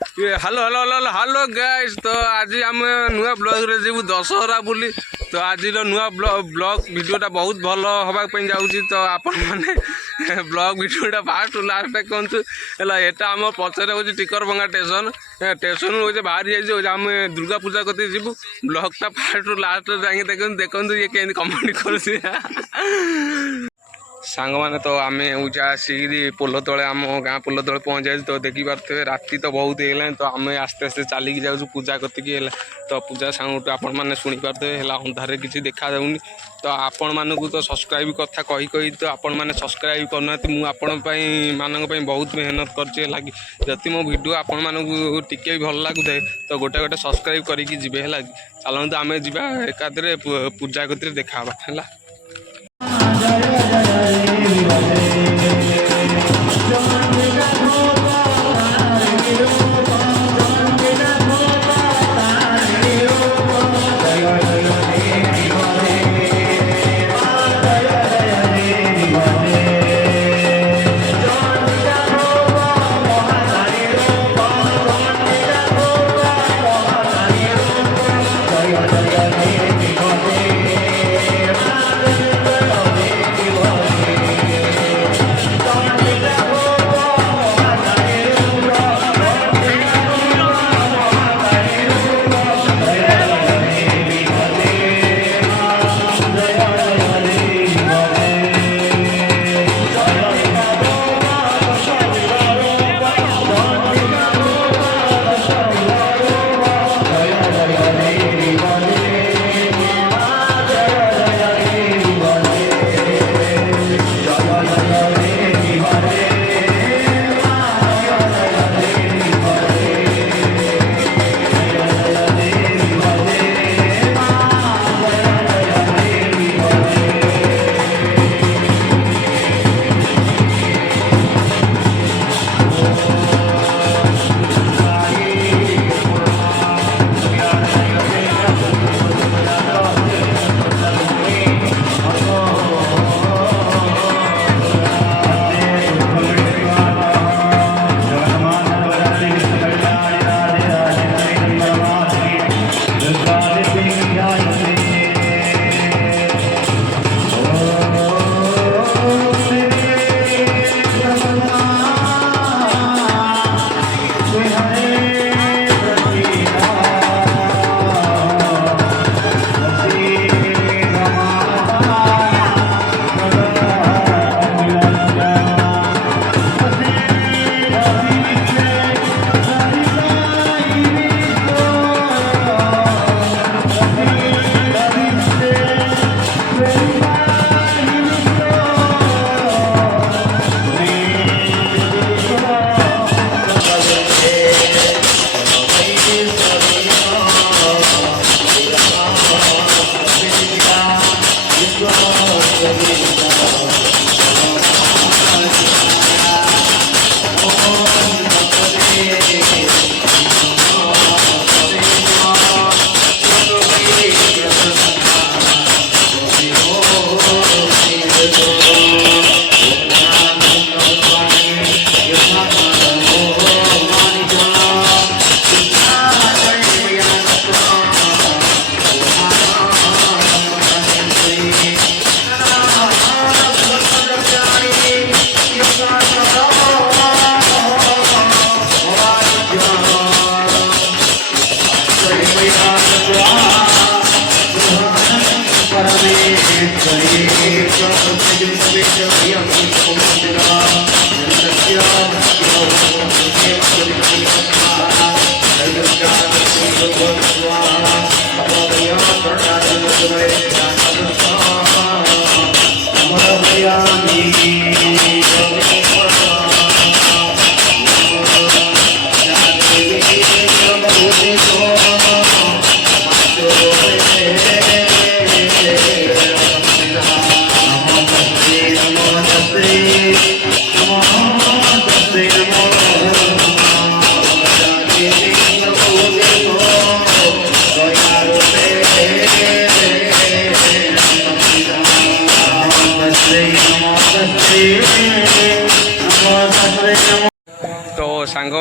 Hello hello hello hello guys. तो आज आम नुआ ब्लॉग रे जीवु दशहरा बुली। तो आज नुआ ब्लॉग वीडियोटा बहुत भल हवाक जाऊँगी। तो आपण मैंने ब्लॉग वीडियोटा फास्ट लास्ट कहतु है। यहाँ आम पचर हूँ टिकरभंगा स्टेशन स्टेशन हूँ बाहरी जाइए आम दुर्गा पूजा करते जीवु। ब्लॉगटा फास्ट लास्ट जाए देखते देखते ये कमी कमेंट कर सांग मैंने। तो आम ऊँचा आसिक पोल तले आम गाँ पोल तले पहुँच जाए। तो देखिपे राति तो बहुत है। तो आम आस्ते आस्ते चलिकी जाऊँ पूजा करके। तो पूजा साउंड आपण मैंने शुणिपे है अंधारे किसी देखा जाऊनी। तो आपण मानक तो सब्सक्राइब कथा कही कही तो आपण मैंने सब्सक्राइब करना मुझे मानक बहुत मेहनत करती मो वीडियो आपण मानक टिके भी भल लगुए तो गोटे गोटे सब्सक्राइब करके जी है। चलते आम जा एकादे पूजा करते देखा है।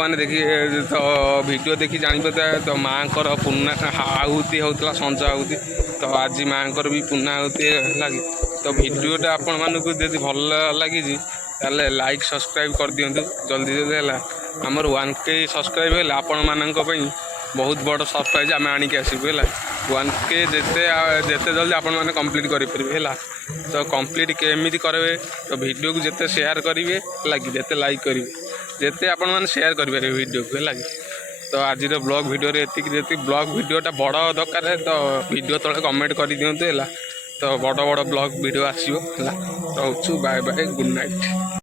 ଆପଣମାନେ ଦେଖି ତ ଭିଡ଼ିଓ ଦେଖି ଜାଣିପାରିବେ ତ ମାଆଙ୍କର ପୂର୍ଣ୍ଣା ଆହୁତି ହେଉଥିଲା ସଞ୍ଜ ଆହୁତି ତ ଆଜି ମାଆଙ୍କର ବି ପୂର୍ଣ୍ଣା ଆହୁତି ହେଲା କି ତ ଭିଡ଼ିଓଟା ଆପଣମାନଙ୍କୁ ଯଦି ଭଲ ଲାଗିଛି ତାହେଲେ ଲାଇକ୍ ସବସ୍କ୍ରାଇବ୍ କରିଦିଅନ୍ତୁ ଜଲ୍ଦି ଜଲ୍ଦି ହେଲା। ଆମର 1K ସବସ୍କ୍ରାଇବ୍ ହେଲେ ଆପଣମାନଙ୍କ ପାଇଁ ବହୁତ ବଡ଼ ସରପ୍ରାଇଜ୍ ଆମେ ଆଣିକି ଆସିବୁ ହେଲା। 1K ଯେତେ ଜଲ୍ଦି ଆପଣମାନେ କମ୍ପ୍ଲିଟ୍ କରିପାରିବେ ହେଲା। ତ କମ୍ପ୍ଲିଟ୍ କେମିତି କରିବେ ତ ଭିଡ଼ିଓକୁ ଯେତେ ସେୟାର କରିବେ ହେଲା କି ଯେତେ ଲାଇକ୍ କରିବେ ଯେତେ ଆପଣମାନେ ସେୟାର କରିପାରିବେ ଭିଡ଼ିଓକୁ ହେଲା କି। ତ ଆଜିର ବ୍ଲଗ୍ ଭିଡ଼ିଓରେ ଏତିକି ଯେତିକି ବ୍ଲଗ୍ ଭିଡ଼ିଓଟା ବଡ଼ ଦରକାର ତ ଭିଡ଼ିଓ ତଳେ କମେଣ୍ଟ କରିଦିଅନ୍ତୁ ହେଲା। ତ ବଡ଼ ବଡ଼ ବ୍ଲଗ୍ ଭିଡ଼ିଓ ଆସିବ ହେଲା। ରହୁଛୁ ବାଏ ବାଏ ଗୁଡ଼୍ ନାଇଟ୍।